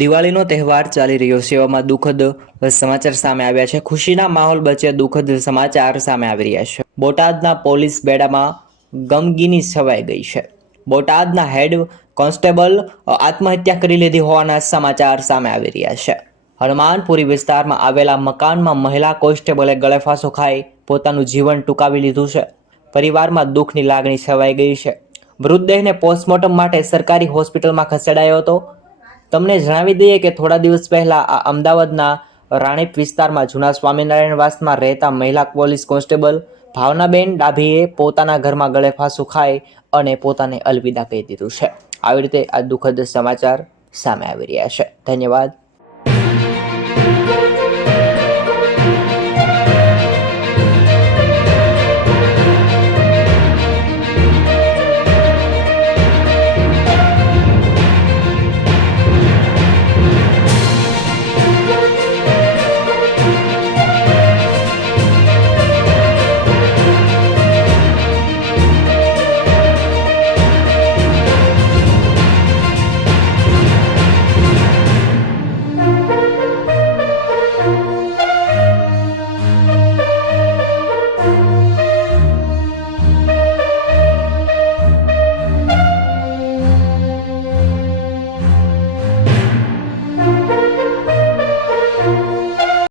દિવાળીનો તહેવાર ચાલી રહ્યો છે, એવામાં દુઃખદ સમાચાર સામે આવ્યા છે. ખુશીના માહોલ વચ્ચે દુઃખદ સમાચાર સામે આવી રહ્યા છે. બોટાદના પોલીસ બેડામાં ગમગીની છવાઈ ગઈ છે. બોટાદના હેડ કોન્સ્ટેબલ આત્મહત્યા કરી લીધી હોવાના સમાચાર સામે આવી રહ્યા છે. હનુમાનપુરી વિસ્તારમાં આવેલા મકાનમાં મહિલા કોન્સ્ટેબલે ગળેફાંસો ખાઈ પોતાનું જીવન ટૂંકાવી લીધું છે. પરિવારમાં દુઃખની લાગણી છવાઈ ગઈ છે. મૃતદેહને પોસ્ટમોર્ટમ માટે સરકારી હોસ્પિટલમાં ખસેડાયો હતો. તમને જણાવી દઈએ કે થોડા દિવસ પહેલા આ અમદાવાદના રાણીપ વિસ્તારમાં જૂના સ્વામિનારાયણ વાસમાં રહેતા મહિલા પોલીસ કોન્સ્ટેબલ ભાવનાબેન ડાભીએ પોતાના ઘરમાં ગળેફાંસો ખાઈ અને પોતાને અલવિદા કહી દીધું છે. આવી રીતે આ દુઃખદ સમાચાર સામે આવી રહ્યા છે. ધન્યવાદ.